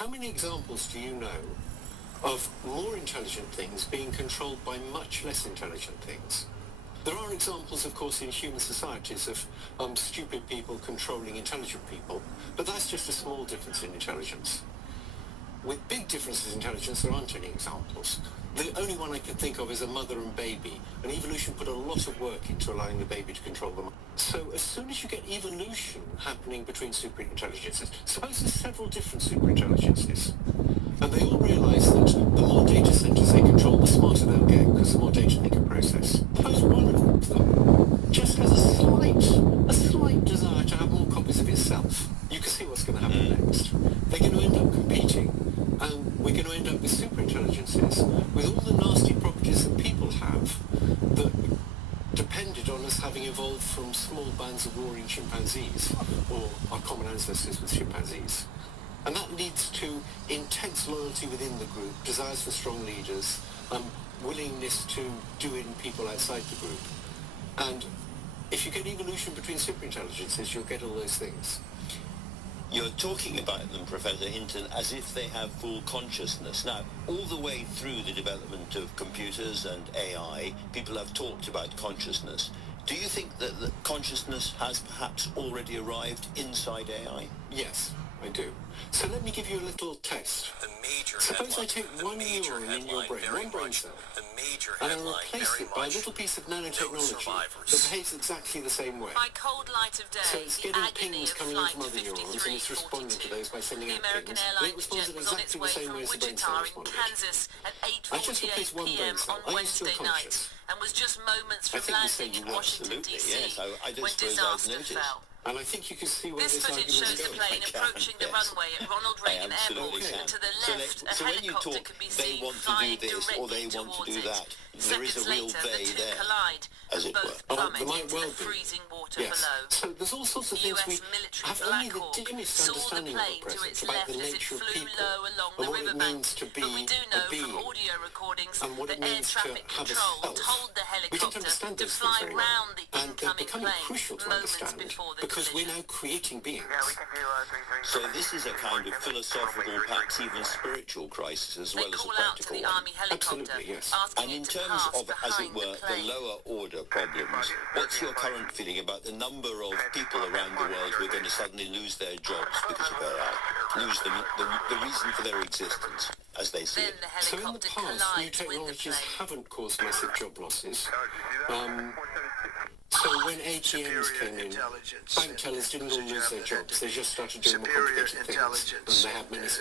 how many examples do you know of more intelligent things being controlled by much less intelligent things? There are examples, of course, in human societies of stupid people controlling intelligent people, but that's just a small difference in intelligence. With big differences in intelligence, there aren't any examples. The only one I can think of is a mother and baby, and evolution put a lot of work into allowing the baby to control them. So as soon as you get evolution happening between superintelligences, suppose there's several different superintelligences, and they all realise that the more data centres they control, the smarter they'll get, because the more data they can process. Suppose one of them just has a slight desire to have more copies of itself. You can see what's going to happen next. They're going to end up competing, and we're going to end up with superintelligences with all the nasty properties that people have that depended on us having evolved from small bands of warring chimpanzees, or our common ancestors with chimpanzees. And that leads to intense loyalty within the group, desires for strong leaders, willingness to do in people outside the group. And if you get evolution between superintelligences, you'll get all those things. You're talking about them, Professor Hinton, as if they have full consciousness. Now, all the way through the development of computers and AI, people have talked about consciousness. Do you think that the consciousness has perhaps already arrived inside AI? Yes, I do. So let me give you a little test. Suppose I take one neuron in your brain, one brain cell, and I replace it by a little piece of nanotechnology that behaves exactly the same way. By cold light of day, So it's getting pings coming in from other neurons, and it's responding to those by sending out pings. And it responds in exactly the same way as the brain cell responded. I just replaced one brain cell. I used to be conscious. And was just moments from landing in Washington, D.C. when disaster fell. And I think you can see where This this footage argument shows is the going. plane approaching the runway at Ronald Reagan Airport, and to the left, a helicopter can be seen flying directly towards it. Seconds later, the two collide, and both plummet into the freezing water below. So there's all sorts of things we US military have only Black the Hawk dimmest saw the understanding of plane at to present its about left the as it nature of flew people low along and the what it riverbank. means to be But we do a know from being audio recordings and what that it air means to traffic have a control self. told the We don't helicopter understand to those fly things very well, round the and they're incoming becoming plane crucial to moments understand before the because we're collision. now creating beings. So this is a kind of philosophical, perhaps even spiritual crisis as They well as a call out to practical the one. Army helicopter, Absolutely, yes. asking And in it to terms pass of, as it behind were, the the plane. lower order problems, what's your current feeling about the number of people around the world who are going to suddenly lose their jobs because of AI, lose the reason for their existence, as they see Then it? the So in the helicopter past, new collides with the technologies plane. haven't caused massive job losses. So when ATMs came in, bank tellers didn't all lose their jobs. They just started doing more complicated things, and they had many small